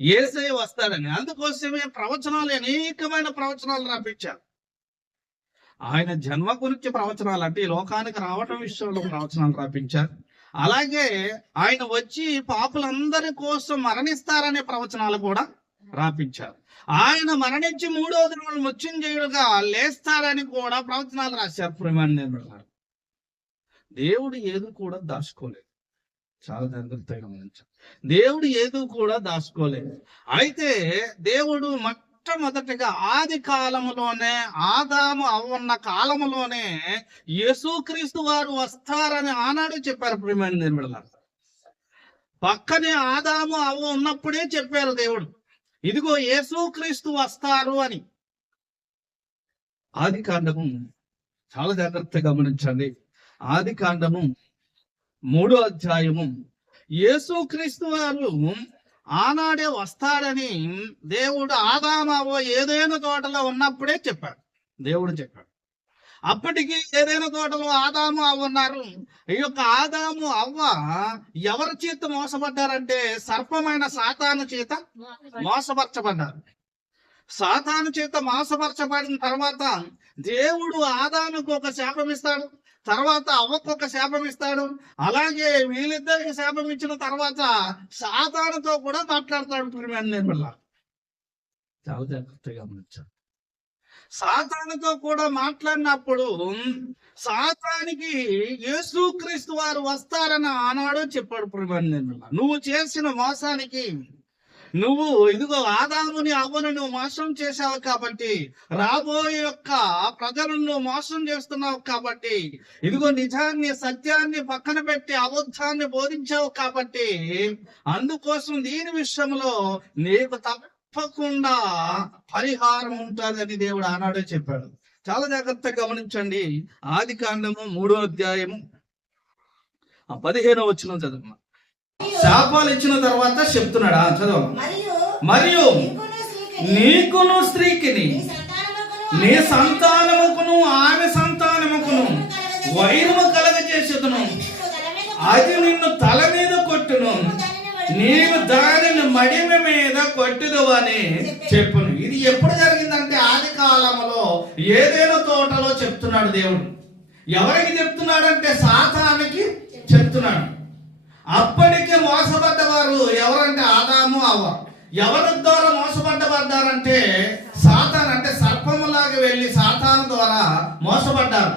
యేసయ్య వస్తాడని. అందుకోసమే ప్రవచనాలు, అనేకమైన ప్రవచనాలు రాపించారు. ఆయన జన్మ గురించి ప్రవచనాలు, అంటే ఈ లోకానికి రావటం విషయంలో ప్రవచనాలు రాపించారు. అలాగే ఆయన వచ్చి పాపులందరి కోసం మరణిస్తారనే ప్రవచనాలు కూడా రాపించారు. ఆయన మరణించి 3వ దినం మృత్యుంజయుడుగా లేస్తాడని కూడా ప్రవచనాలు రాశారు. ప్రేమాన్ని దేవుడు ఏది కూడా దాచుకోలేదు. చాలా జాగ్రత్తగా గమనించాలి. దేవుడు ఏది కూడా దాచుకోలేదు. అయితే దేవుడు మొట్టమొదటిగా ఆది కాలములోనే, ఆదాము అవ్వన్న కాలములోనే యేసుక్రీస్తు వారు వస్తారని ఆనాడు చెప్పారు. ప్రియమైన బిడ్డలారా, పక్కనే ఆదాము అవ్వ ఉన్నప్పుడే చెప్పారు దేవుడు, ఇదిగో యేసుక్రీస్తు వస్తారు అని. ఆది కాండము చాలా జాగ్రత్తగా గమనించండి. ఆది కాండము 3వ అధ్యాయము. యేసుక్రీస్తు వారు ఆనాడే వస్తాడని దేవుడు ఆదాము ఏదైనా తోటలో ఉన్నప్పుడే చెప్పాడు. దేవుడు చెప్పాడు. అప్పటికి ఏదైనా తోటలో ఆదాము అవ్వ ఉన్నారు. ఈ యొక్క ఆదాము అవ్వ ఎవరి చేత మోసపడ్డారంటే సర్పమైన సాతాను చేత మోసపరచబడ్డారు. సాతాను చేత మోసపరచబడిన తర్వాత దేవుడు ఆదాముకు ఒక శాపం ఇస్తాడు, తర్వాత అవ్వకు ఒక శాపం ఇస్తాడు. అలాగే వీళ్ళిద్దరికి శాపం ఇచ్చిన తర్వాత సాతానుతో కూడా మాట్లాడతాడు. చాలా జాగ్రత్తగా గమనించాడు. సాతానుతో కూడా మాట్లాడినప్పుడు సాతానికి యేసుక్రీస్తు వారు వస్తారని ఆనాడు చెప్పాడు. నువ్వు చేసిన మోసానికి, నువ్వు ఇదిగో ఆదాముని అవ్వను నువ్వు మోసం చేశావు కాబట్టి, రాబోయే యొక్క ప్రజలను నువ్వు మోసం చేస్తున్నావు కాబట్టి, ఇదిగో నిజాన్ని సత్యాన్ని పక్కన పెట్టి అబద్ధాన్ని బోధించావు కాబట్టి, అందుకోసం దీని విషయంలో నీకు తప్పకుండా పరిహారం ఉంటుందని దేవుడు ఆనాడే చెప్పాడు. చాలా జాగ్రత్తగా గమనించండి. ఆది కాండము 3వ అధ్యాయము 15వ వచనం చదువు. శాపాలు ఇచ్చిన తర్వాత చెప్తున్నాడా? చదువు. మరియు నీకును స్త్రీకిని, నీ సంతానముకును ఆమె సంతానముకును వైరము కలగజేసేదును, అది నిన్ను తల మీద కొట్టును, నీవు దానిని మడిమ మీద కొట్టుదు అని చెప్పును. ఇది ఎప్పుడు జరిగిందంటే ఆది కాలంలో ఏదైనా తోటలో చెప్తున్నాడు దేవుడు. ఎవరికి చెప్తున్నాడంటే సాతానికి చెప్తున్నాడు. అప్పటికే మోసపడ్డవారు ఎవరంటే ఆదాము అవ్వ. ఎవరి ద్వారా మోసపడ్డబడ్డారంటే సాతాను, అంటే సర్పములాగా వెళ్ళి సాతాను ద్వారా మోసపడ్డారు.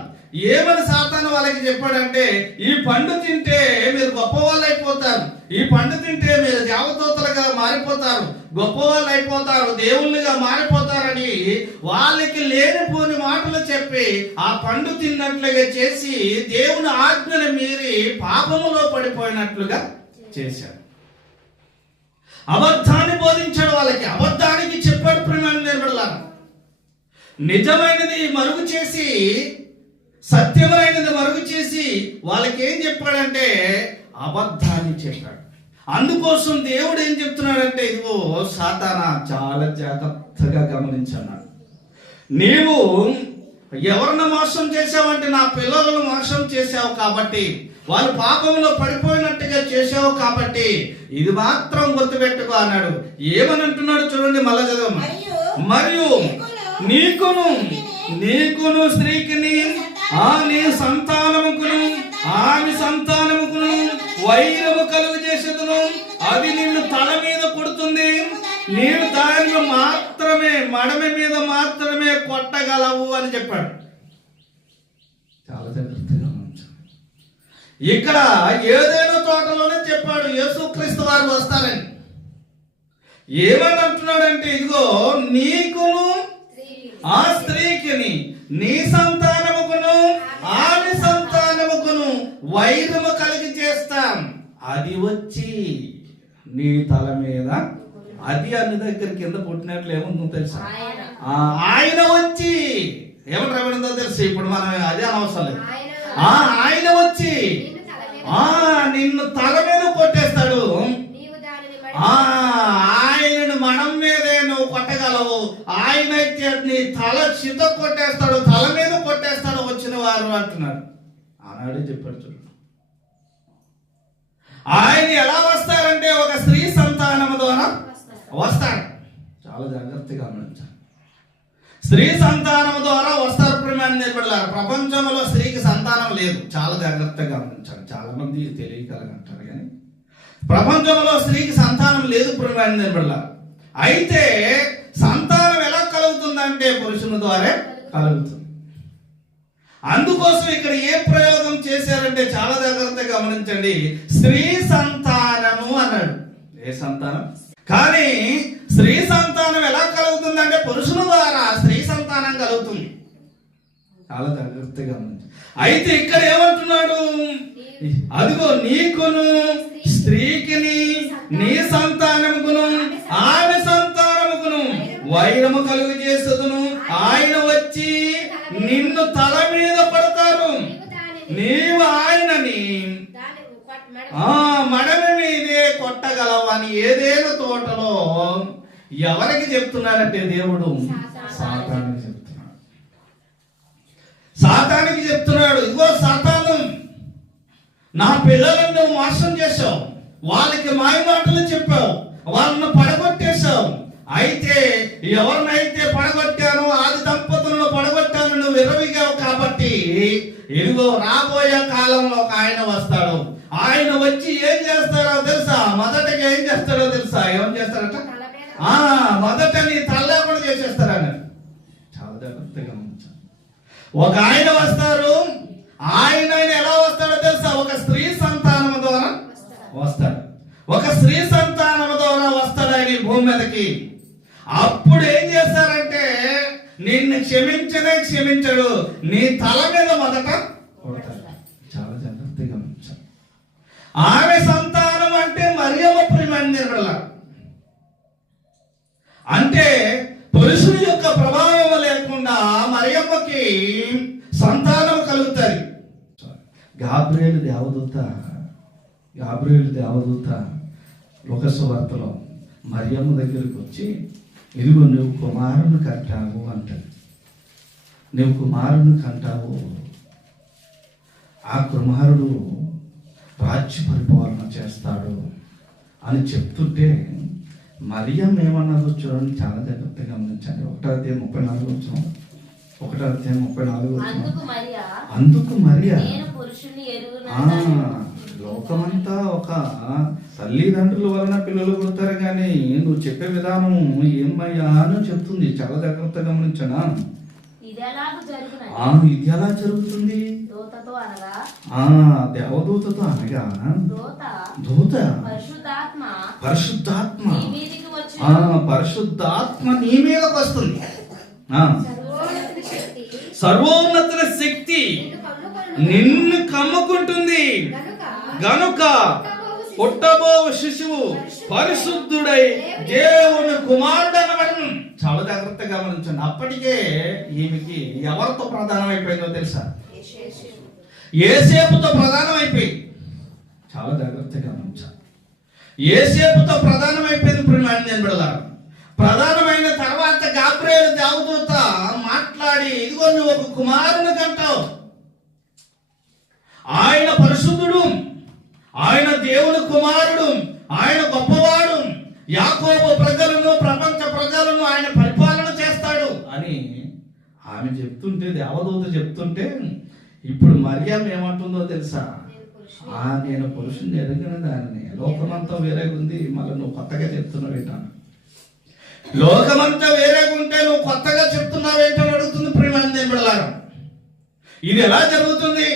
ఏమని సాతాను వాళ్ళకి చెప్పాడంటే, ఈ పండు తింటే మీరు గొప్పవాళ్ళు అయిపోతారు, ఈ పండు తింటే మీరు దేవదూతలుగా మారిపోతారు, గొప్పవాళ్ళు అయిపోతారు, దేవుళ్ళుగా మారిపోతారని వాళ్ళకి లేనిపోని మాటలు చెప్పి ఆ పండు తిన్నట్లుగా చేసి దేవుని ఆజ్ఞను మీరి పాపములో పడిపోయినట్లుగా చేశాడు. అబద్ధాన్ని బోధించాడు వాళ్ళకి, అబద్ధానికి చెప్పాడు. ప్రేమ నిజమైనది మరుగు చేసి, సత్యమైనది మరుగు చేసి వాళ్ళకి ఏం చెప్పాడంటే అబద్ధాన్ని చెప్పాడు. అందుకోసం దేవుడు ఏం చెప్తున్నాడంటే, ఇదిగో సాతానా చాలా జాగ్రత్తగా గమనించన్నాడు. నీవు ఎవరిని మోసం చేసావంటే నా పిల్లలను మోసం చేసావు కాబట్టి, వాళ్ళు పాపంలో పడిపోయినట్టుగా చేసావు కాబట్టి ఇది మాత్రం గుర్తుపెట్టుకో అన్నాడు. ఏమని అంటున్నాడు చూడండి, మళ్ళా చదవమ్మా. మరియు నీకును స్త్రీకిని, నీ సంతానముకును ఆమె సంతానముకును వైరము కలుగు చేసేదును, అది నిన్ను తల మీద కొడుతుంది, నీవు దానిని మాత్రమే మడమ మీద మాత్రమే కొట్టగలవు అని చెప్పాడు. చాలా జాగ్రత్తగా ఇక్కడ ఏదైనా తోటలోనే చెప్పాడు యేసుక్రీస్తు వారు వస్తారని. ఏమని అంటున్నాడంటే, ఇదిగో నీకును ఆ స్త్రీకిని, నీ సంతానముకును ఆమె సంతానముకును వైరము కలిగి చేస్తాం, అది వచ్చి నీ తల మీద, అది అన్ని దగ్గర కింద పుట్టినట్లు ఏముందో తెలుసా, ఆయన వచ్చి ఏమని రాబడిందో తెలుసు. ఇప్పుడు మనం అదే అనవసరం లేదు. ఆయన వచ్చి నిన్ను తల మీద కొట్టేస్తాడు, ఆయనను మనం మీదే నువ్వు కొట్టగలవు, ఆయన నీ తల చిత కొట్టేస్తాడు, తల మీద కొట్టేస్తాడు వచ్చిన వారు అంటున్నాడు. ఆనాడే చెప్పాడు చూడు. ఆయన ఎలా వస్తారంటే ఒక స్త్రీ సంతానము ద్వారా వస్తాడు. చాలా జాగ్రత్తగా గమనించాలి. స్త్రీ సంతానం ద్వారా వస్తారు ప్రియమైన నిలబడారు. ప్రపంచంలో స్త్రీకి సంతానం లేదు. చాలా జాగ్రత్తగా గమనించాలి. చాలా మంది తెలియగలగంటారు కానీ ప్రపంచంలో స్త్రీకి సంతానం లేదు ప్రియమైన నిలబడారు. అయితే సంతానం ఎలా కలుగుతుందంటే పురుషుని ద్వారా కలుగుతుంది. అందుకోసం ఇక్కడ ఏ ప్రయోగం చేశారంటే చాలా జాగ్రత్తగా గమనించండి. స్త్రీ సంతానము అన్నాడు. ఏ సంతానం? కానీ స్త్రీ సంతానం ఎలా కలుగుతుందంటే పురుషుని ద్వారా స్త్రీ సంతానం కలుగుతుంది. చాలా జాగ్రత్తగా గమనించండి. అయితే ఇక్కడ ఏమంటున్నాడు? అదిగో నీకును స్త్రీకిని నీ సంతానముకును ఆమె సంతానముకును వైరము కలుగు చేస్తును. ఆయన వచ్చి నిన్ను తల మీద పడతారు, నీవు ఆయనని మడమ మీదే కొట్టగలవని ఏదేను తోటలో ఎవరికి చెప్తున్నాడంటే దేవుడు సాతానికి చెప్తున్నాడు. సాతానికి చెప్తున్నాడు, ఇదిగో సాతాను, నా పిల్లలను నువ్వు మోసం చేశావు, వాళ్ళకి మాయ మాటలు చెప్పావు, వాళ్ళను పడగొట్టేశావు. అయితే ఎవరినైతే పడగొట్టానో ఆది దంపతులను పడగొట్టాను నువ్వు విరవిగావు కాబట్టి ఇదిగో రాబోయే కాలంలో ఒక ఆయన వస్తాడు. ఆయన వచ్చి ఏం చేస్తారో తెలుసా? మొదటగా ఏం చేస్తాడో తెలుసా? ఏం చేస్తారట? మొదట నీ తల కూడా చేసేస్తారని. చాలా జాగ్రత్తగా ఉంచాలి. ఒక ఆయన వస్తారు. ఆయన ఎలా వస్తాడో తెలుసా? ఒక స్త్రీ సంతానం ద్వారా వస్తాడు. ఒక స్త్రీ సంతానం ద్వారా వస్తాడు ఆయన ఈ భూమి మీదకి. అప్పుడు ఏం చేస్తారంటే నిన్ను క్షమించడు, నీ తల మీద మొదట కొడతాడు. చాలా జాగ్రత్తగా ఉంచాలి. ఆమె సంతానం అంటే మరియమ్మ ప్రియమైన అంటే పురుషుని యొక్క ప్రభావం లేకుండా మరియమ్మకి సంతానం కలుగుతాయి. గాబ్రియేలు దేవదూత లోకసువార్తలో మరియమ్మ దగ్గరికి వచ్చి ఇదిగో నువ్వు కుమారుని కంటావు అంటాడు. నువ్వు కుమారుని కంటావు, ఆ కుమారుడు రాజ్య పరిపాలన చేస్తాడు అని చెప్తుంటే మరియమ్మ ఏమన్నదో చూడండి. చాలా జాగ్రత్తగా గమనించండి. 1వ అధ్యాయం 34 వచ్చిన 1వ అధ్యాయం 34 అందుకు మరియా లోకమంతా ఒక తల్లిదండ్రుల వలన పిల్లలు పుడతారు కానీ నువ్వు చెప్పే విధానం ఏమయ్యా అని చెప్తుంది. చాలా జాగ్రత్తగా గమనించనా. ఇది ఎలా జరుగుతుంది? దేవదూతతో అనగా దూత పరిశుద్ధాత్మ నీ మీదకి వస్తుంది. సర్వోన్నత శక్తి నిన్ను కమ్ముకుంటుంది గనుక పుట్టబో శిశువు పరిశుద్ధుడై దేవుని కుమారుడు అనబడను. చాలా జాగ్రత్తగా గమనించండి. అప్పటికే ఈమెకి ఎవరితో ప్రధానం అయిపోయిందో తెలుసా? యేసేపుతో ప్రధానం అయిపోయింది. చాలా జాగ్రత్తగా గమనించాలి. యేసేపుతో ప్రధానం అయిపోయింది. ప్రధానమైన తర్వాత గాబ్రియేలు దేవదూత మాట్లాడి ఇదిగో నువ్వు ఒక కుమారుని కంటావు, ఆయన పరిశుద్ధుడు, ఆయన దేవుని కుమారుడు, ఆయన గొప్పవాడు, యాకోబు ప్రజలను ప్రపంచ ప్రజలను ఆయన పరిపాలన చేస్తాడు అని ఆమె చెప్తుంటే, దేవదూత చెప్తుంటే ఇప్పుడు మరియమ్మ ఏమంటుందో తెలుసా? నేను పురుషుని ఎరిగిన దానిని, లోకమంతా వేరేగా ఉంది, మళ్ళీ నువ్వు కొత్తగా చెప్తున్నావు ఏంటని. లోకమంతా వేరేగా ఉంటే నువ్వు కొత్తగా చెప్తున్నావు ఏంటని అడుగుతుంది. ప్రియమైన ఇది ఎలా జరుగుతుంది?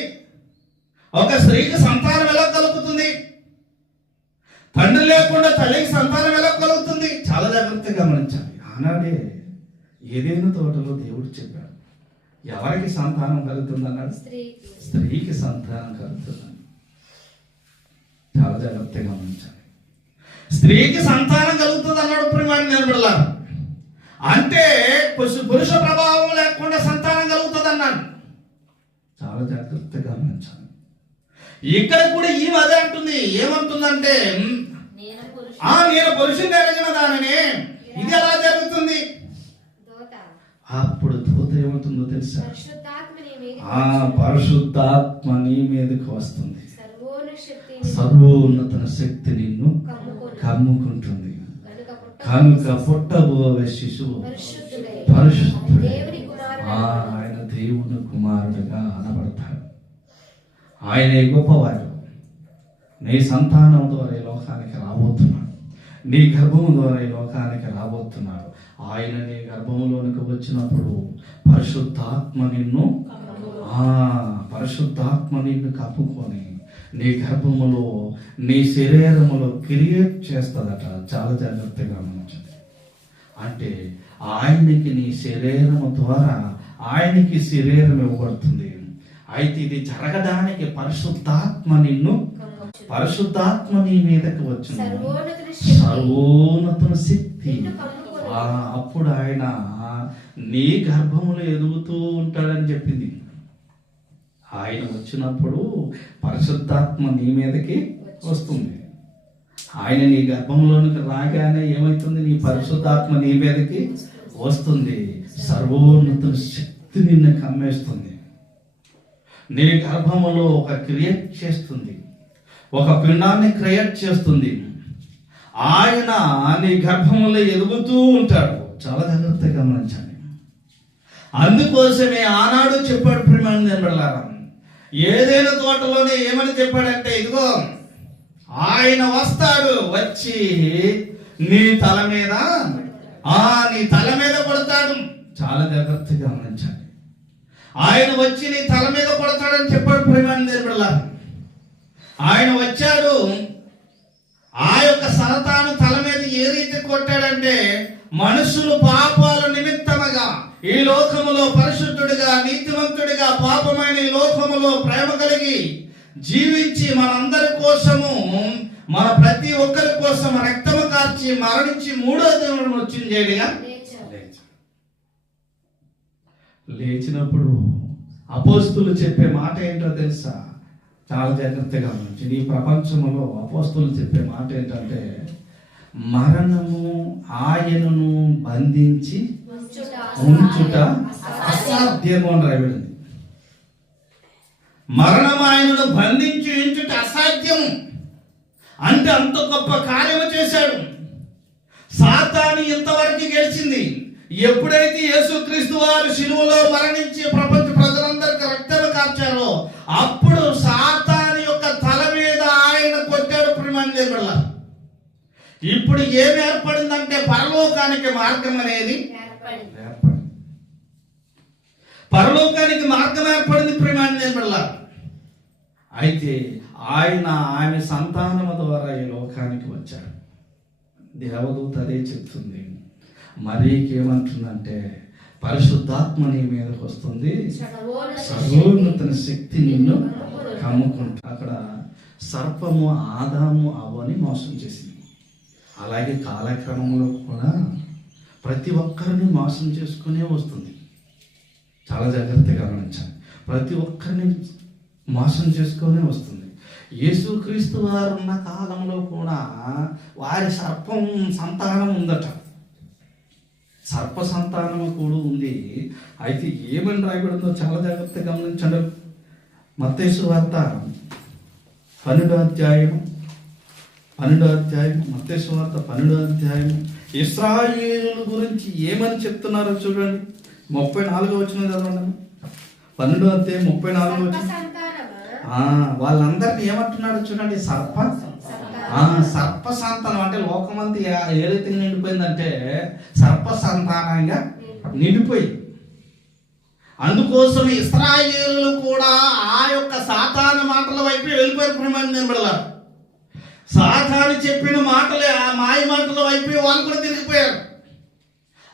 ఒక స్త్రీకి సంతానం ఎలా కలుగుతుంది? తండ్రి లేకుండా తల్లికి సంతానం ఎలా కలుగుతుంది? చాలా జాగ్రత్తగా గమనించాలి. ఆనాడే ఏదైనా తోటలో దేవుడు చెప్పాడు ఎవరికి సంతానం కలుగుతుంది అన్నాడు? స్త్రీకి సంతానం కలుగుతుంది. చాలా జాగ్రత్తగా గమనించాలి. స్త్రీకి సంతానం కలుగుతుంది అన్నాడు. ప్రియమైన అంటే పురుష ప్రభావం లేకుండా సంతానం కలుగుతుంది అన్నాడు. చాలా జాగ్రత్తగా గమనించాలి. ఇక్కడ కూడా ఈమె అదే అంటుంది. ఏమంటుందంటే నేను పురుషుని ఎరిగిన దానిని, ఇది ఎలా జరుగుతుంది? అప్పుడు దూత ఏమంటుందో తెలుసా? పరిశుద్ధాత్మ నీ మీదకి వస్తుంది, సర్వోన్నత శక్తి నిన్ను కమ్ముకుంటుంది కనుక పుట్టబోయే శిశువు పరిశుద్ధుడు, ఆయన దేవుని కుమారుడుగా అనబడతాడు. ఆయనే గొప్పవాడు. నీ సంతానం ద్వారా ఈ లోకానికి రాబోతున్నాడు. నీ గర్భము ద్వారా ఈ లోకానికి రాబోతున్నాడు. ఆయన నీ గర్భములోనికి వచ్చినప్పుడు పరిశుద్ధాత్మ నిన్ను కప్పుకొని నీ గర్భములో నీ శరీరములో క్రియేట్ చేస్తుందట. చాలా జాగ్రత్తగా గమనించండి. అంటే ఆయనకి నీ శరీరము ద్వారా ఆయనకి శరీరం ఇవ్వబడుతుంది. అయితే ఇది జరగడానికి పరిశుద్ధాత్మ నీ మీదకి వచ్చిన సర్వోన్నతుని శక్తి. అప్పుడు ఆయన నీ గర్భములో ఎదుగుతూ ఉంటాడని చెప్పింది. ఆయన వచ్చినప్పుడు పరిశుద్ధాత్మ నీ మీదకి వస్తుంది. ఆయన నీ గర్భంలోనికి రాగానే ఏమవుతుంది? నీ పరిశుద్ధాత్మ నీ మీదకి వస్తుంది. సర్వోన్నతుని శక్తి నిన్ను కమ్మేస్తుంది. నీ గర్భములో ఒక క్రియేట్ చేస్తుంది, ఒక పిండాన్ని క్రియేట్ చేస్తుంది. ఆయన నీ గర్భములో ఎదుగుతూ ఉంటాడు. చాలా జాగ్రత్తగా గమనించండి. అందుకోసమే ఆనాడు చెప్పాడు ప్రియమైన దేవులారా, ఏదైనా తోటలోనే ఏమని చెప్పాడంటే, ఇదిగో ఆయన వస్తాడు, వచ్చి నీ తల మీద కొడతాడు. చాలా జాగ్రత్తగా గమనించండి. ఆయన వచ్చి నీ తల మీద కొడతాడని చెప్పాడు ప్రియమైన దేవులారా. ఆయన వచ్చాడు. ఆ యొక్క సరతాను తల మీద ఏ రీతి కొట్టాడంటే, మనుషులు పాపాల నిమిత్తముగా ఈ లోకములో పరిశుద్ధుడిగా, నీతివంతుడిగా, పాపమైన ఈ లోకములో ప్రేమ కలిగి జీవించి మనందరి కోసము, మన ప్రతి ఒక్కరి కోసం రక్తము కార్చి మరణించి మూడో దినమున వచ్చిందేడిగా లేచినప్పుడు అపోస్తులు చెప్పే మాట ఏంటో తెలుసా? చాలా జాగ్రత్తగా గమనించి, ఈ ప్రపంచంలో అపోస్తులు చెప్పే మాట ఏంటంటే, మరణము ఆయనను బంధించి ఉంచుట అసాధ్యము అని రాయబడింది. మరణం ఆయనను బంధించి ఉంచుట అసాధ్యం అంటే అంత గొప్ప కార్యము చేశాడు. సాతాను ఇంతవరకు గెలిచింది. ఎప్పుడైతే యేసుక్రీస్తు వారు శిలువలో మరణించి ప్రపంచ ప్రజలందరికీ రక్తము కార్చారో, అప్పుడు సాతాను యొక్క తల మీద ఆయన కొట్టాడు ప్రియమైన దేవుళ్ళ. ఇప్పుడు ఏమి ఏర్పడిందంటే, పరలోకానికి మార్గం అనేది పరలోకానికి మార్గం ఏర్పడింది ప్రియమైన దేవుళ్ళ. అయితే ఆయన సంతానము ద్వారా ఈ లోకానికి వచ్చాడు. దేవదూత అదే చెప్తుంది. మరీకేమంటుందంటే, పరిశుద్ధాత్మ నీ మీదకి వస్తుంది, సర్వోన్నతుని శక్తి నిన్ను కమ్ముకుంటుంది. అక్కడ సర్పము ఆదాము అవ్వని మోసం చేసింది. అలాగే కాలక్రమంలో కూడా ప్రతి ఒక్కరిని మోసం చేసుకునే వస్తుంది. చాలా జాగ్రత్తగా గమనించాలి. ప్రతి ఒక్కరిని మోసం చేసుకునే వస్తుంది. యేసుక్రీస్తు వారు ఉన్న కాలంలో కూడా వారి సర్పం సంతానం ఉందట. సర్ప సంతానము కూడా ఉంది. అయితే ఏమని రాయబడిందో చాలా జాగ్రత్తగా గమనించండి. మత్తయి సువార్త 12వ అధ్యాయం మత్తయి సువార్త 12వ అధ్యాయం ఇశ్రాయేలు గురించి ఏమని చెప్తున్నారో చూడండి. 34వ వచనం చదవండి. 12వ అధ్యాయం 34వ వచనం. వాళ్ళందరినీ ఏమంటున్నాడు చూడండి. సర్ప సంతానం అంటే లోకమంతా ఏ రీతిగా నిండిపోయిందంటే సర్ప సంతానంగా నిండిపోయింది. అందుకోసం ఇశ్రాయేలు కూడా ఆ యొక్క సాతాను మాటల వైపు వెళ్ళిపోయారు ప్రియమైన దేవుళ్ళారా. సాతాను చెప్పిన మాటలే, ఆ మాయ మాటల వైపు వాళ్ళు కూడా తిరిగిపోయారు.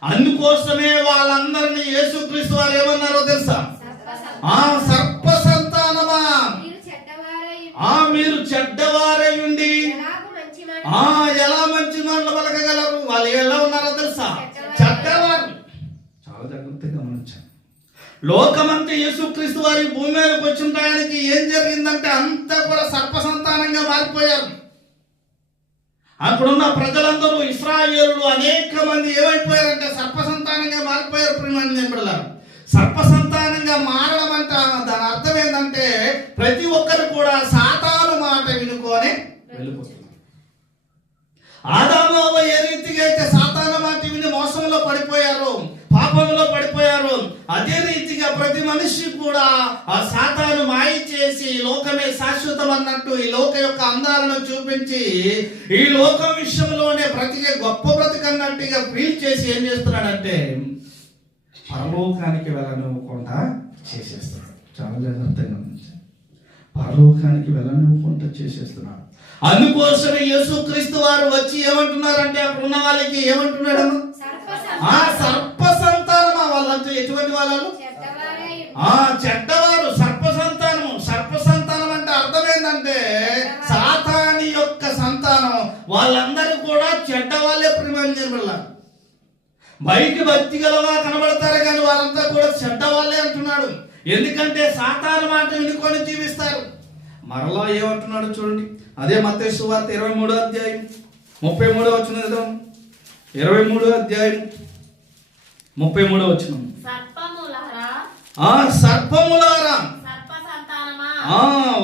అందుకోసమే వాళ్ళందరినీ యేసుక్రీస్తు వారు ఏమన్నారో తెలుసా? సర్ప సంతానమా, మీరు చెడ్డవారై ఉండి ఎలా మంచి మాటలు పలకగలరు? వాళ్ళు ఎలా ఉన్నారో తెలుసా? చెడ్డవారు. చాలా జాగ్రత్తగా గమనించాలి. లోకమంతా యేసుక్రీస్తు వారి భూమి మీదకి వచ్చిన టయానికి ఏం జరిగిందంటే అంతా కూడా సర్ప సంతానంగా మారిపోయారు. అక్కడున్న ప్రజలందరూ ఇశ్రాయేలులు అనేక మంది ఏమైపోయారంటే సర్ప సంతానంగా మారిపోయారు. ప్రియమైన దేవుళ్ళారా, సర్ప సంతానంగా మారడం అంటే దాని అర్థం ఏంటంటే ప్రతి ఒక్కరు కూడా సాతాను మాట వినుకొని వెళ్ళిపోతున్నారు. ఆదాము హవ్వ ఏ రీతిగా అయితే మనిషి కూడా ఆ సాతాను మాయ చేసి ఈ లోకమే శాశ్వతం అన్నట్టు ఈ లోక యొక్క అందాలను చూపించి ఈ లోకం విషయంలోనే బ్రతికే గొప్ప బ్రతికన్నట్టుగా ఫీల్ చేసి ఏం చేస్తున్నాడంటే పరలోకానికి వెళ్ళనివ్వకుండా చేసేస్తున్నాడు. చాలా జాగ్రత్తగా ఉంది. పరలోకానికి వెళ్ళనివ్వకుండా చేసేస్తున్నాడు. అందుకోసమే యేసుక్రీస్తు వారు వచ్చి ఏమంటున్నారంటే అక్కడ ఉన్న వాళ్ళకి ఏమంటున్నాడు? ఆ సర్ప సంతానమా, వాళ్ళంతా ఎటువంటి వాళ్ళు? చెడ్డవారు, సర్ప సంతానం. సర్ప సంతానం అంటే అర్థం ఏంటంటే సాతాని యొక్క సంతానం. వాళ్ళందరూ కూడా చెడ్డ వాళ్ళే ప్రేమించారు. బయటికి భక్తి గలవా కనబడతారు కానీ వాళ్ళంతా కూడా చెడ్డ వాళ్ళే అంటున్నాడు. ఎందుకంటే సాతాను మాట వినుకొని జీవిస్తారు. మరలా ఏమంటున్నాడు చూడండి, అదే మత్తయి సువార్త 23వ అధ్యాయం 33వ వచనం చదవం. 23వ అధ్యాయం 33వ వచనం. సర్పములారా,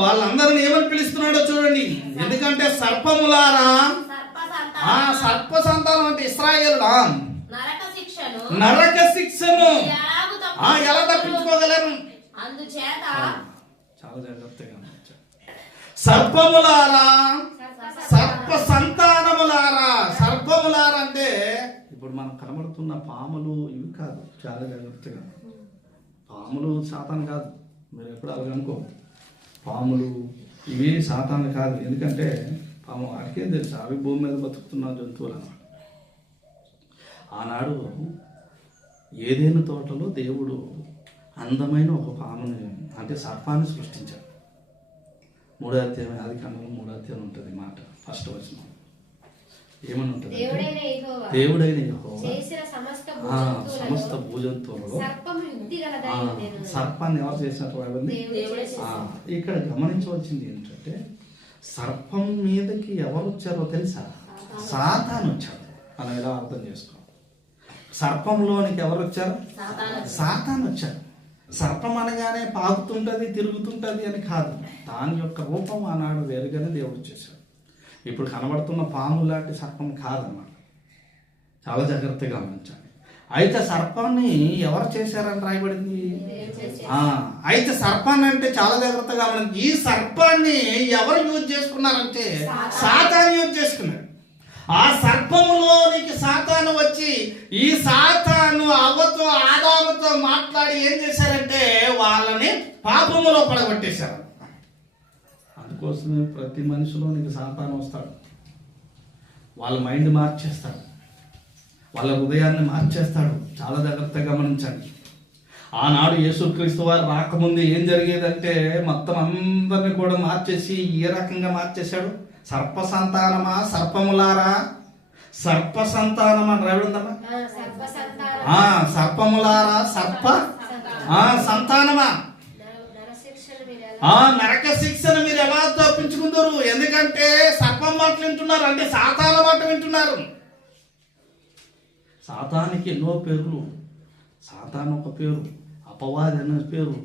వాళ్ళందరిని ఏమని పిలుస్తున్నాడో చూడండి. ఎందుకంటే సర్పములారా, సర్ప సంతానం అంటే ఇశ్రాయేలుడా, నరక శిక్షను ఎలా తప్పించుకోగలరు? చాలా జాగ్రత్తగా సర్పములారా, సర్ప సంతానములారా. సర్పములారా అంటే ఇప్పుడు మనకు కనబడుతున్న పాములు ఇవి కాదు. చాలా జాగ్రత్తగా, పాములు సాతాను కాదు. మీరు ఎప్పుడు అలాగ అనుకో, పాములు ఇవి సాతాను కాదు. ఎందుకంటే పాము వాడికేం తెలుసు, అవి భూమి మీద బతుకుతున్న జంతువులు అన్నమాట. ఆనాడు ఏదైనా తోటలో దేవుడు అందమైన ఒక పాముని అంటే సర్పాన్ని సృష్టించాడు. 3వ అధ్యాయం ఆదికాండం 3వ అధ్యాయం ఉంటుంది మాట, ఫస్ట్ వచనం ఏమని ఉంటుంది? దేవుడైన యెహోవా సమస్త భూజంతువులలో సర్పాన్ని ఎవరు చేసినట్టు వాళ్ళని ఇక్కడ గమనించవలసింది ఏంటంటే సర్పం మీదకి ఎవరు వచ్చారో తెలుసా? సాతాను వచ్చాడు. మనం ఎలా అర్థం చేసుకోవాలి? సర్పంలోనికి ఎవరు వచ్చారు? సాతాను వచ్చారు. సర్పం అనగానే పాకుతుంటది తిరుగుతుంటది అని కాదు, దాని యొక్క రూపం ఆనాడు వేరుగానే దేవుడు చేశాడు. ఇప్పుడు కనబడుతున్న పాము లాంటి సర్పం కాదన్నమాట. చాలా జాగ్రత్తగా గమనించాలి. అయితే సర్పాన్ని ఎవరు చేశారని రాయబడింది. అయితే సర్పాన్ని అంటే చాలా జాగ్రత్తగా గమనించి, ఈ సర్పాన్ని ఎవరు యూజ్ చేసుకున్నారంటే సాతాను యూజ్ చేసుకున్నాడు. ఆ సర్పములోనికి సాతాను వచ్చి ఈ సాతాను అవ్వతో ఆదాముతో మాట్లాడి ఏం చేశారంటే వాళ్ళని పాపములో పడగొట్టేశారు. అందుకోసమే ప్రతి మనిషిలోనికి సాతాను వస్తాడు. వాళ్ళ మైండ్ మార్చేస్తాడు, వాళ్ళ హృదయాన్ని మార్చేస్తాడు. చాలా జాగ్రత్తగా గమనించండి. ఆనాడు యేసుక్రీస్తు వారు రాకముందు ఏం జరిగేదంటే మొత్తం అందరిని కూడా మార్చేసి ఏ రకంగా మార్చేశాడు? సర్ప సంతానమా, సర్పములారా, సర్ప సంతానమా అని రాయబడిందమ్మా. సర్పములారా, సర్ప సంతానమా, నరక శిక్షను మీరు ఎలా తప్పించుకుంటారు? ఎందుకంటే సర్పం మాట వింటున్నారు, అంటే సాతాన మాట వింటున్నారు. సాతానికి ఎన్నో పేర్లు. సాతాను ఒక పేరు, అపవాది అనే పేరు,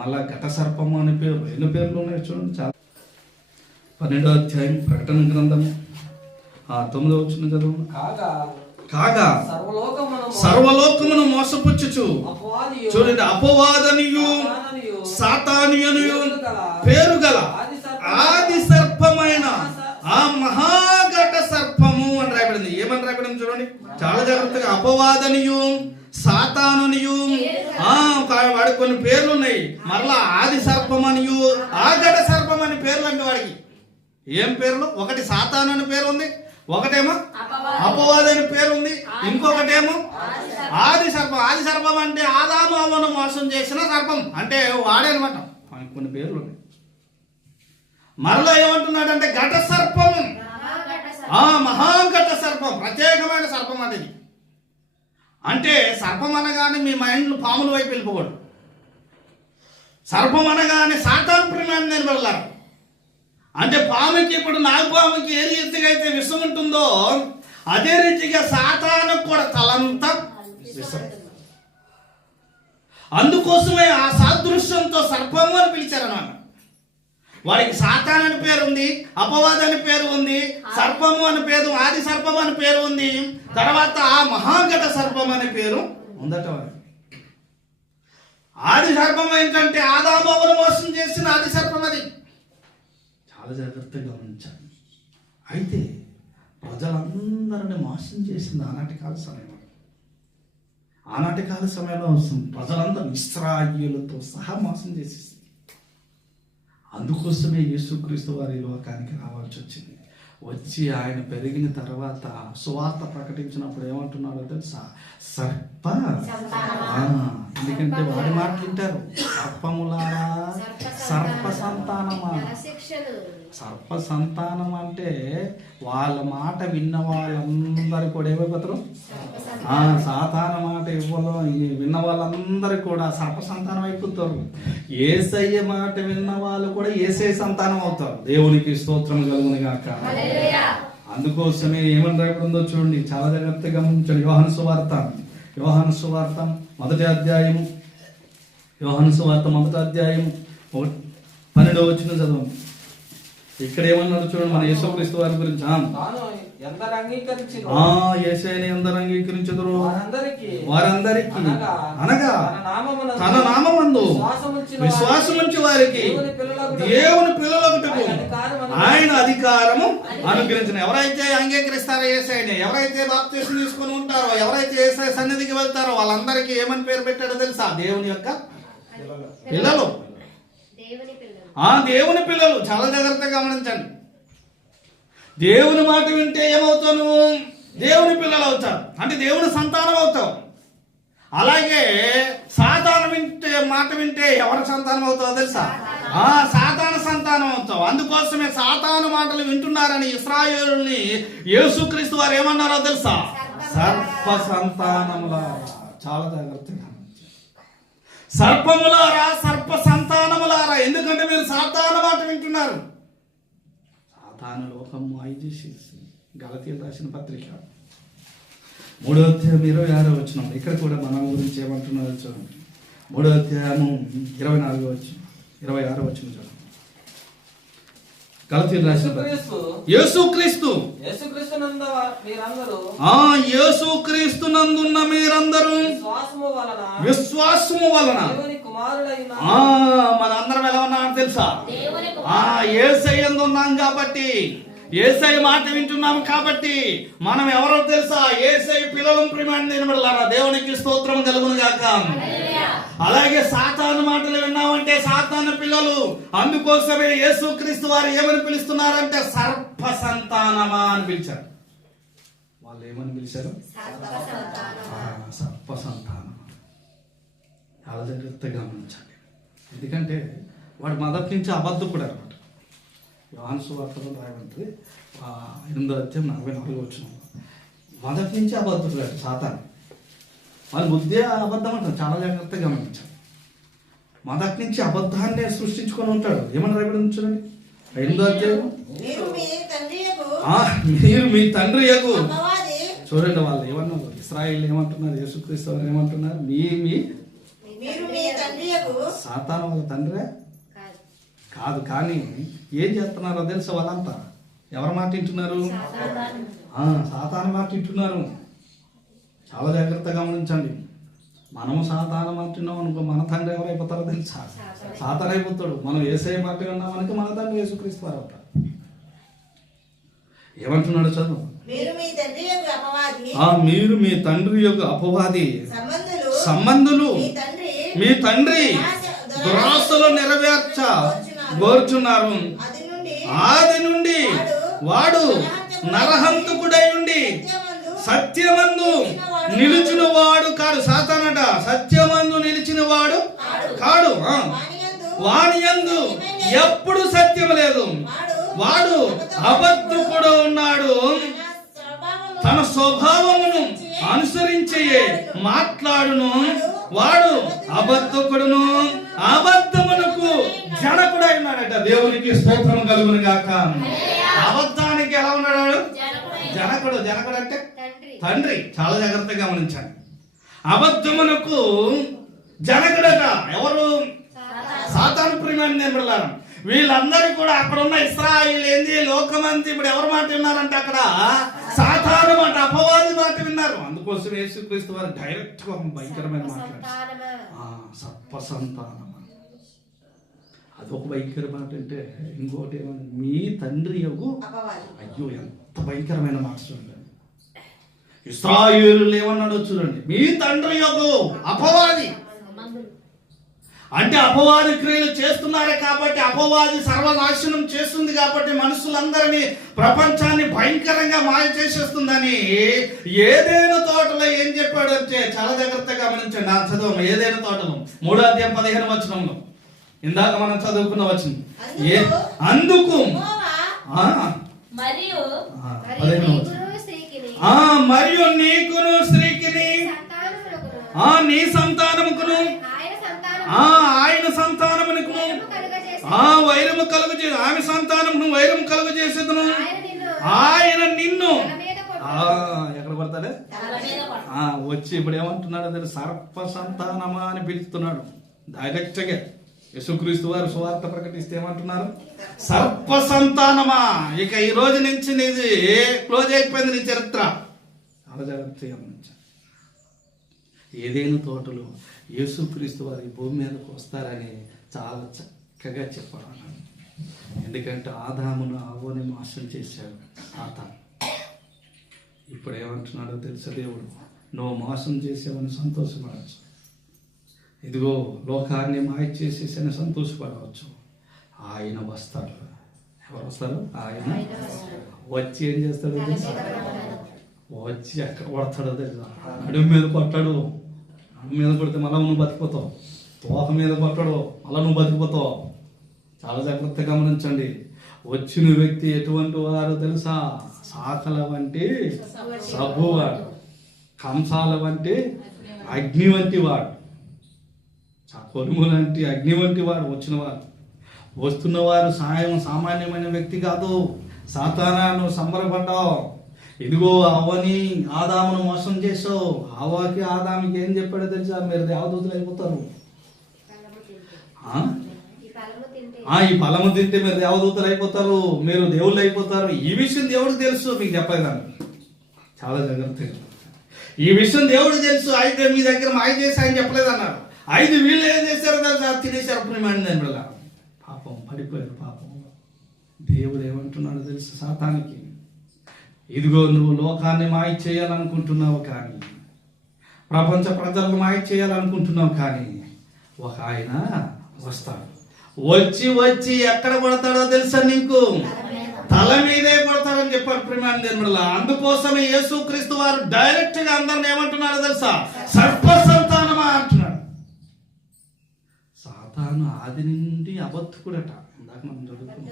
మళ్ళా ఘట సర్పము అనే పేరు. ఎన్నో పేర్లు ఉన్నాయి చూడండి. చాలా 12వ అధ్యాయం ప్రకటన గ్రంథము 9వ వచనం చదువు. కాగా సర్వలోకమును మోసపుచ్చుచు చూడండి, అపవాదనియు సాతానియనియు పేరు గల ఆది సర్పమైన ఆ మహాఘట సర్పము అని రాయబడింది. ఏమని రాయబడింది చూడండి, చాలా జాగ్రత్తగా. అపవాదనియు సాతానునియు వాడికి కొన్ని పేర్లు ఉన్నాయి. మరలా ఆది సర్పమనియు ఆ ఘట సర్పం అని పేర్లు అంటే వాడికి ఏం పేర్లు? ఒకటి సాతాను అని పేరు ఉంది, ఒకటేమో అపవాది అని పేరు ఉంది, ఇంకొకటేమో ఆది సర్పం. ఆది సర్పం అంటే ఆదాము అవ్వను మోసం చేసిన సర్పం, అంటే వాడే అనమాట. కొన్ని పేర్లు ఉన్నాయి. మరలా ఏమంటున్నాడంటే ఘట సర్పం, మహాఘట సర్పం, ప్రత్యేకమైన సర్పం అది. అంటే సర్పం అనగానే మీ మైండ్ పాముల వైపు వెళ్ళిపోకూడదు. సర్పం అనగానే సాతాను ప్రేమాన్ని నేను వెళ్ళారు. అంటే పాముకి ఇప్పుడు నాగపాముకి ఏ రీతిగా అయితే విషం ఉంటుందో అదే రీతిగా సాతానుకు కూడా తలంతా విషం. అందుకోసమే ఆ సాదృశ్యంతో సర్పము అని పిలిచారన్నమాట. వాడికి సాతాన్ అని పేరు ఉంది, అపవాది అని పేరు ఉంది, సర్పము అని పేరు, ఆది సర్పము అని పేరు ఉంది, తర్వాత ఆ మహాఘట సర్పం అనే పేరు ఉందట వాడికి. ఆది సర్పం ఏంటంటే ఆదాము అవ్వను మోసం చేసిన ఆది సర్పం అది. చాలా జాగ్రత్తగా గమనించాలి. అయితే ప్రజలందరిని మోసం చేసింది ఆనాటి కాల సమయంలో. ఆనాటి కాల సమయంలో ప్రజలందరూ ఇశ్రాయేలుతో సహా మోసం చేసేసింది. అందుకోసమే యేసుక్రీస్తు వారి లోకానికి రావాల్సి వచ్చింది. వచ్చి ఆయన పెరిగిన తర్వాత సువార్త ప్రకటించినప్పుడు ఏమంటున్నాడో తెలుసా? సర్ప, ఎందుకంటే వాడి మాట వింటారు. సర్పములారా, సర్ప సంతానమా. సర్ప సంతానం అంటే వాళ్ళ మాట విన్న వాళ్ళందరూ కూడా ఏమైపోతారు? సాతాన మాట విన్న వాళ్ళందరూ కూడా సర్ప సంతానం అయిపోతారు. యేసయ్య మాట విన్న వాళ్ళు కూడా యేసయ్య సంతానం అవుతారు. దేవునికి స్తోత్రం కలుగును గాక. అందుకోసమే ఏమని రాయబడిందో చూడండి, చాలా జాగ్రత్తగా గమనించండి. యోహాను సువార్త మొదటి అధ్యాయము 12వ వచనం చదవం. ఇక్కడ ఏమన్నాడు చూడండి, మన యేసుక్రీస్తు వారి గురించి. యేసయ్యని ఎందరు అంగీకరించుదురో వారందరికీ అనగా తన నామమందు విశ్వాసముంచి వారికి దేవుని పిల్లలొకటకు ఆయన అధికారము అనుగ్రహించిన. ఎవరైతే అంగీకరిస్తారో యేసయ్యని, ఎవరైతే బాప్తిసం తీసుకొని ఉంటారో, ఎవరైతే యేసయ్య సన్నిధికి వెళ్తారో వాళ్ళందరికీ ఏమని పేరు పెట్టాడో తెలుసా? దేవుని యొక్క పిల్లలు. దేవుని పిల్లలు. చాలా జాగ్రత్తగా గమనించండి. దేవుని మాట వింటే ఏమవుతావు నువ్వు? దేవుని పిల్లలు అవుతావు, అంటే దేవుని సంతానం అవుతావు. అలాగే సాతాను మాట వింటే ఎవరి సంతానం అవుతావు తెలుసా? సాతాను సంతానం అవుతావు. అందుకోసమే సాతాను మాటలు వింటున్నారని ఇశ్రాయేలుని యేసుక్రీస్తు వారు ఏమన్నారో తెలుసా? సర్ప సంతానములారా. చాలా జాగ్రత్తగా సర్పములారా, సర్ప సంతానములారా. ఎందుకంటే మీరు సాతాను మాట వింటున్నారు. సాతాను లోకం మాయ చేసేసి. గలతీయులకు రాసిన పత్రిక 3వ అధ్యాయం 26వ వచనం. ఇక్కడ కూడా మన గురించి ఏమంటున్నారో చూడండి. 3వ అధ్యాయము 26వ వచనం 26వ వచనం చూడండి. గలతీయులకు రాసిన పత్రిక. యేసుక్రీస్తునందున్న మీరందరూ విశ్వాసము వలన మనందరం ఎలా ఉన్నామని తెలుసా? యేసయ్య యందు ఉన్నాం కాబట్టి, యేసయ్య మాట వింటున్నాం కాబట్టి మనం ఎవరో తెలుసా? యేసయ్య పిల్లలం. ప్రియమైన నిలబడారా, దేవునికి స్తోత్రం కలుగును గాక. అలాగే సాతాను మాటలు విన్నామంటే సాతాను పిల్లలు. అందుకోసమే యేసుక్రీస్తు వారు ఏమని పిలుస్తున్నారంటే సర్ప సంతానమా అని పిలిచారు. వాళ్ళు ఏమని పిలిచారు? సర్ప సంతానం. చాలా జాగ్రత్తగా గమనించండి. ఎందుకంటే వాడు మొదటి నుంచి అబద్ధకుడు అనమాట. యోహాను సువార్తలో రాయబడింది 8వ అధ్యాయం 44వ వచనం. మొదటి నుంచి అబద్ధకుడు సాతాను. వాళ్ళ బుద్ధి అబద్ధం అంటారు. చాలా జాగ్రత్తగా గమనించాలి. మొదటి నుంచి అబద్ధాన్నే సృష్టించుకొని ఉంటాడు. ఏమని రాయబడింది చూడండి 8వ అధ్యాయం. మీరు మీ తండ్రి యగు. చూడండి వాళ్ళు ఏమన్నారు? ఇశ్రాయేలు ఏమంటున్నారు? యేసుక్రీస్తు వారు ఏమంటున్నారు? సాతాను వాళ్ళ తండ్రే కాదు. కానీ ఏం చేస్తున్నారో తెలుసా? వాళ్ళంతా ఎవరి మాట వింటున్నారు? సాతాను మాట వింటున్నారు. చాలా జాగ్రత్తగా గమనించండి. మనము సాతాను మాట విన్నాం అనుకో, మన తండ్రి ఎవరైపోతారో తెలుసా? సాతాను అయిపోతాడు. మనం యేసయ్య మాట విన్నామనుకో మన తండ్రి యేసుక్రీస్తు వారు అవుతారు. ఏమంటున్నాడు చదువు? మీరు మీ తండ్రి యొక్క అపవాది సంబంధులు. మీ తండ్రి దురాశలు నెరవేర్చ కోరుచున్నారు. ఆది నుండి వాడు నరహంతకుడై ఉండి సత్యమందు నిలిచిన వాడు కాడు. సాతానట సత్యమందు నిలిచిన వాడు కాడు. వాని యందు ఎప్పుడు సత్యం లేదు. వాడు అబద్ధకుడు ఉన్నాడు. తన స్వభావమును అనుసరించి మాట్లాడును. వాడు అబద్ధకుడును, అబద్ధమునకు జనకుడై ఉన్నాడట. దేవునికి స్తోత్రం కలుగును గాక. అబద్ధానికి ఎలా ఉన్నాడు? జనకుడు. జనకుడు అంటే తండ్రి. చాలా జాగ్రత్తగా గమనించండి. అబద్ధమునకు జనకుడట ఎవరు? సాతాను. ప్రియమైన నిలబడారు. వీళ్ళందరూ కూడా అక్కడ ఉన్న ఇశ్రాయేలు ఏంది లోకమంతి ఇప్పుడు ఎవరు మాట విన్నారంటే అక్కడ సాతాను సాతాను మాట, అపవాది మాట విన్నారు. అందుకోసం యేసుక్రీస్తు వారు డైరెక్ట్ గా భయంకరమైన మాట్లాడారు. సర్ప సంతానమా, అదొక భయంకర మాట. అంటే ఇంకోటి ఏమన్నా, మీ తండ్రి యొగు, అయ్యో ఎంత భయంకరమైన మాట చూడండి. ఇశ్రాయేలులు ఏమన్నాడో చూడండి, మీ తండ్రి యొగు అపవాది. అంటే అపవాది క్రియలు చేస్తున్నారే కాబట్టి, అపవాది సర్వనాశనం చేస్తుంది కాబట్టి, మనుషులందరినీ, ప్రపంచాన్ని భయంకరంగా మాయ చేసేస్తుందని ఏదైనా తోటలో ఏం చెప్పాడంటే చాలా జాగ్రత్తగా గమనించండి. ఆ చదువు ఏదైనా తోటలో 3:15 ఇందాక మనం చదువుకున్న వచనం. అందుకు మరియు నీకును స్త్రీకిని నీ సంతానముకును ఆయన సంతానమునకును వైరము కలుగు చే, ఆమె సంతానమును వైరము కలుగు చేసేదను. ఆయన నిన్ను ఎక్కడ పడతాడే వచ్చి ఇప్పుడు ఏమంటున్నాడు అదే, సర్ప సంతానమా అని పిలుస్తున్నాడు డైరెక్ట్ గా. యేసుక్రీస్తు వారు సువార్త ప్రకటిస్తే ఏమంటున్నారు, సర్ప సంతానమా, ఇక ఈ రోజు నుంచి నీది క్లోజ్ అయిపోయింది నీ చరిత్ర. చాలా జాగ్రత్తగా గమనించాలి. ఏదైనా తోటలో యేసుక్రీస్తు వారు ఈ భూమి మీదకు వస్తారని చాలా చక్కగా చెప్పాడు. ఎందుకంటే ఆదామును అవ్వని మోసం చేశాడు సాతాను. ఇప్పుడు ఏమంటున్నాడో తెలుసా దేవుడు, నువ్వు మోసం చేసావని సంతోషపడవచ్చు. ఇదిగో లోకాన్ని మాయ చేసేసని సంతోషపడవచ్చు. ఆయన వస్తాడు. ఎవరు వస్తారు? ఆయన వచ్చి ఏం చేస్తాడు తెలుసా? వచ్చి ఎక్కడ కొడతాడో తెలుసా? నడుము మీద కొట్టాడు. నడుము మీద కొడితే మళ్ళా నువ్వు బతికిపోతావు. తోక మీద కొట్టాడు, మళ్ళా నువ్వు బతికిపోతావు. చాలా జాగ్రత్తగా గమనించండి. వచ్చిన వ్యక్తి ఎటువంటి వారు తెలుసా? సాకల వంటి సబ్బువాడు, కంసాల వంటి అగ్ని వంటి వాడు, కొనుము లాంటి అగ్ని వంటి వాడు వచ్చినవాడు. వస్తున్నవారు సామాన్యమైన వ్యక్తి కాదు. సాతానా, నువ్వు సంబరపడ్డావు. ఇదిగో అవ్వని ఆదామును మోసం చేసావు. అవ్వకి ఆదాముకి ఏం చెప్పాడో తెలుసా? మీరు దేవదూతలు అయిపోతారు. ఈ ఫలము తింటే మీరు దేవదూతలు అయిపోతారు, మీరు దేవుళ్ళు అయిపోతారు. ఈ విషయం దేవుడికి తెలుసు, మీకు చెప్పలేదాన్ని. చాలా జాగ్రత్తగా ఈ విషయం దేవుడికి తెలుసు. అయితే మీ దగ్గర మాయ చేసి ఆయన చెప్పలేదన్నారు. అయితే వీళ్ళు ఏం చేశారు తెలుసా? తినేశారు పుణ్యమాన్ని బిడ్డ. పాపం పడిపోయారు. పాపం దేవుడు ఏమంటున్నాడు తెలుసు సాతానికి, ఇదిగో నువ్వు లోకాన్ని మాయ చేయాలనుకుంటున్నావు, కానీ ప్రపంచ ప్రజలను మాయ చేయాలనుకుంటున్నావు, కానీ ఒక ఆయన వస్తాడు. వచ్చి ఎక్కడ కొడతాడో తెలుసా నీకు? తల మీదే కొడతాడని చెప్పారు ప్రియమైన దేవుడా. అందుకోసమే యేసుక్రీస్తు వారు డైరెక్ట్ గా అందరిని ఏమంటున్నారో తెలుసా? సర్ప సంతానమా అంటున్నాడు. సాతాను ఆది నుండి అబద్ధకుడట. ఇందాక మనం చదువుకున్నాం.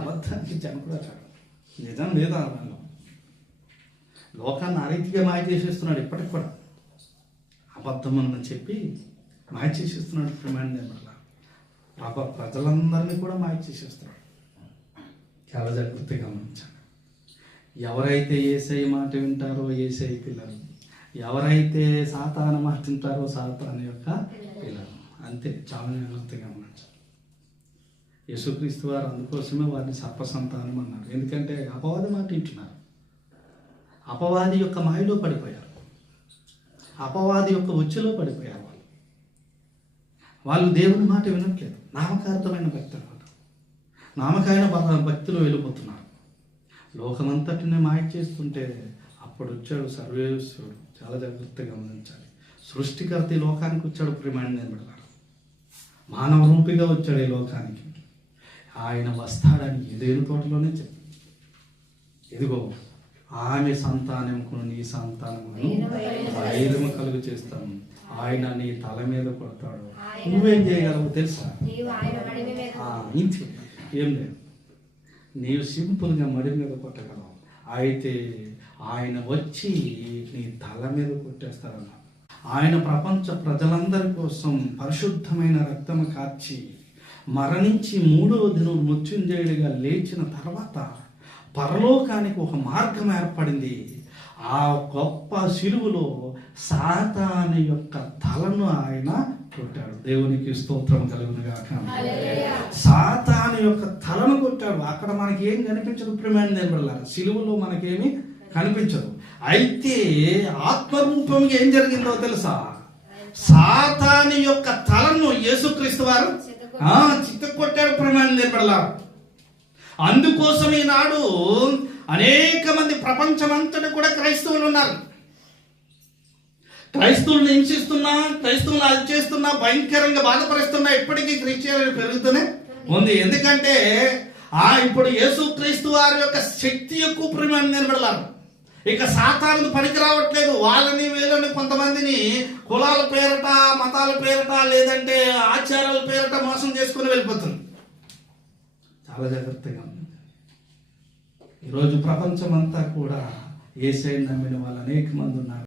అబద్ధానికి జనకుడట. నిజం లేదా? లోకాన్ని ఆ రీతిగా మాయ చేసేస్తున్నాడు. ఇప్పటికి కూడా అబద్ధం అని చెప్పి మాయ చేసేస్తున్నాడు ప్రియమైన దేవుడా. ప్రజలందరినీ కూడా మాయ చేసేస్తున్నాడు. చాలా జాగ్రత్తగా గమనించాలి. ఎవరైతే యేసయ్య మాట వింటారో యేసయ్య పిల్లలు, ఎవరైతే సాతాను మాట వింటారో సాతాను యొక్క పిల్లలు. అంతే. చాలా జాగ్రత్తగా గమనించాలి. యేసుక్రీస్తు వారు అందుకోసమే వారిని సర్ప సంతానం అన్నారు. ఎందుకంటే అపవాది మాట వింటున్నారు. అపవాది యొక్క మాయలో పడిపోయారు. అపవాది యొక్క ఉచ్చులో పడిపోయారు. వాళ్ళు దేవుని మాట వినట్లేదు. నామకార్థమైన భక్తి అనమాట. నామకాయన భక్తిలో వెళ్ళిపోతున్నారు. లోకమంతటిని మాయ చేస్తుంటే అప్పుడు వచ్చాడు సర్వేశ్వరుడు. చాలా జాగ్రత్తగా గమనించాలి. సృష్టికర్త ఈ లోకానికి వచ్చాడు ప్రియమైన దేవుడా. మానవ రూపిగా వచ్చాడు ఈ లోకానికి. ఆయన వస్తాడని ఏదేను తోటలోనే చెప్పి, ఇదిగో ఆమె సంతానమును నీ సంతానమును వైరము కలుగు చేస్తాను, ఆయన నీ తల మీద కొడతాడు. నువ్వేం చేయగలవు తెలుసా? ఇంతే, ఏం లేదు. నీవు సింపుల్గా మడి మీద కొట్టగలవు. అయితే ఆయన వచ్చి నీ తల మీద కొట్టేస్తాడన్న. ఆయన ప్రపంచ ప్రజలందరి కోసం పరిశుద్ధమైన రక్తము కార్చి మరణించి 3వ దినం మృత్యుంజయుడిగా లేచిన తర్వాత పరలోకానికి ఒక మార్గం ఏర్పడింది. ఆ గొప్ప శిలువలో సాతాను యొక్క తలను ఆయన కొట్టాడు. దేవునికి స్తోత్రం కలుగును గాక. సాతాను యొక్క తలను కొట్టాడు. అక్కడ మనకి ఏం కనిపించదు ప్రియమైన దేవుళ్ళారా. శిలువలో మనకేమి కనిపించదు. అయితే ఆత్మరూపంగా ఏం జరిగిందో తెలుసా? సాతాను యొక్క తలను యేసుక్రీస్తు వారు చిత్తకొట్టాడు ప్రమాణం నిలబడలారు. అందుకోసం ఈనాడు అనేక మంది ప్రపంచమంతటి కూడా క్రైస్తవులు ఉన్నారు. క్రైస్తవులను హింసిస్తున్నా, క్రైస్తవులు అది చేస్తున్నా, భయంకరంగా బాధపరుస్తున్నా, ఇప్పటికీ క్రిస్టియన్ పెరుగుతూనే ఉంది. ఎందుకంటే ఇప్పుడు యేసుక్రీస్తు వారి యొక్క శక్తి ఎక్కువ ప్రమాణం నిలబడలారు. ఇక సాతాను పనికి రావట్లేదు. వాళ్ళని వీళ్ళని కొంతమందిని కులాల పేరట, మతాల పేరట, లేదంటే ఆచారాల పేరట మోసం చేసుకుని వెళ్ళిపోతుంది. చాలా జాగ్రత్తగా ఉంది. ఈరోజు ప్రపంచం అంతా కూడా యేసయ్యను నమ్మిన వాళ్ళు అనేక మంది ఉన్నారు.